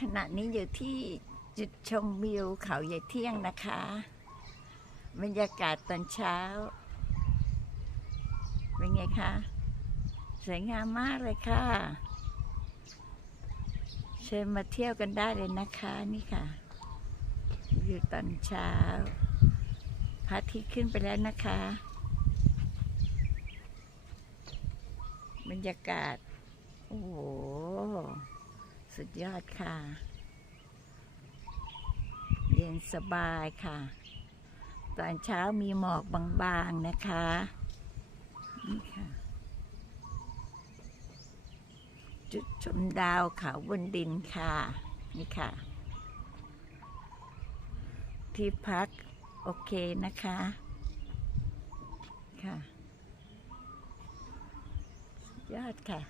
ขณะนี้อยู่ที่จุดชมวิวเขาใหญ่เที่ยงนะคะ บรรยากาศตอนเช้า เป็นไงคะ สวยงามมากเลยค่ะ เชิญมาเที่ยวกันได้เลยนะคะนี่ค่ะ อยู่ตอนเช้าพระอาทิตย์ขึ้นไปแล้วนะคะ บรรยากาศ โอ้โห สุดยอดค่ะ เย็นสบายค่ะ ตอนเช้ามีหมอกบางๆนะคะ นี่ค่ะ จุดชมดาวเขาบนดินค่ะ นี่ค่ะ ที่พักโอเคนะคะ ค่ะ ยอดค่ะ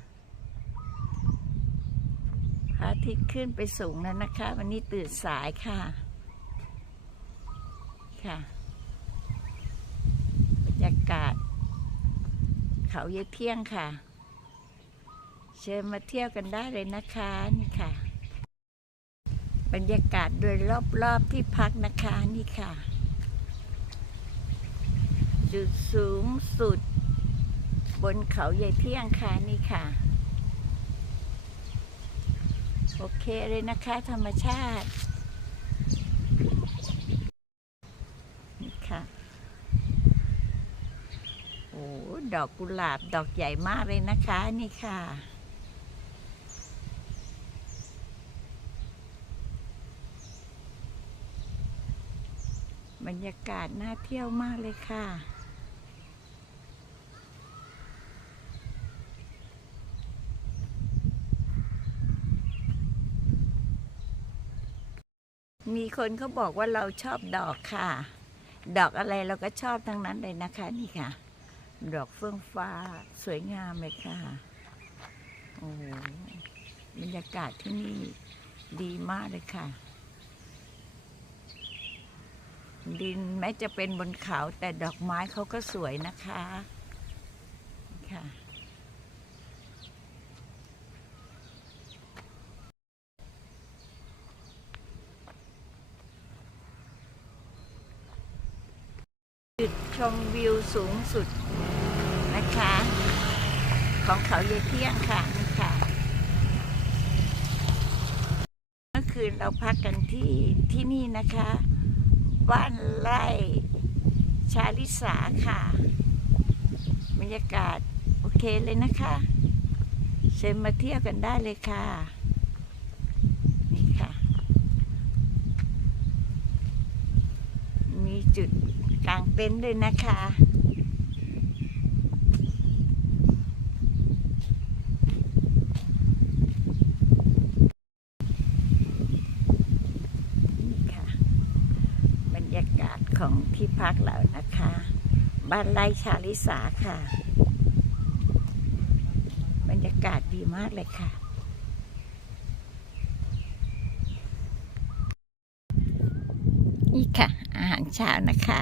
ระอาทิตย์ขึ้นไปสูงแล้วนะคะ วันนี้ตื่นสายค่ะ ค่ะ บรรยากาศ เขาเยายเที่ยงค่ะ เชิญมาเที่ยวกันได้เลยนะคะนี่ค่ะ บรรยากาศโดยรอบๆที่พักนะคะนี่ค่ะ จุดสูงสุด บนเขาใหญ่เที่ยงค่ะนี่ค่ะ โอเคเลยนะคะ ธรรมชาติ นี่ค่ะ โอ้ดอกกุหลาบดอกใหญ่มากเลยนะคะ นี่ค่ะบรรยากาศน่าเที่ยวมากเลยค่ะ มีคนเขาบอกว่าเราชอบดอกค่ะ ดอกอะไรเราก็ชอบทั้งนั้นเลยนะคะนี่ค่ะ ดอกเฟื่องฟ้าสวยงามเลยค่ะ โอ้โหบรรยากาศที่นี่ดีมากเลยค่ะ ดินแม้จะเป็นบนเขาแต่ดอกไม้เขาก็สวยนะคะค่ะ จุดชมวิวสูงสุดนะคะ ของเขาเยเที่ยงค่ะนี่ค่ะ เมื่อคืนเราพักกันที่ที่นี่นะคะ บ้านไร่ชาลิสาค่ะ บรรยากาศโอเคเลยนะคะเชิญมาเที่ยวกันได้เลยค่ะ นี่ค่ะ มีจุด กลางเต็นท์ด้วยนะคะ นี่ค่ะ บรรยากาศของที่พักเรานะคะ บ้านไร่ชาลิสาค่ะ บรรยากาศดีมากเลยค่ะนี่ค่ะ อาหารเช้านะคะ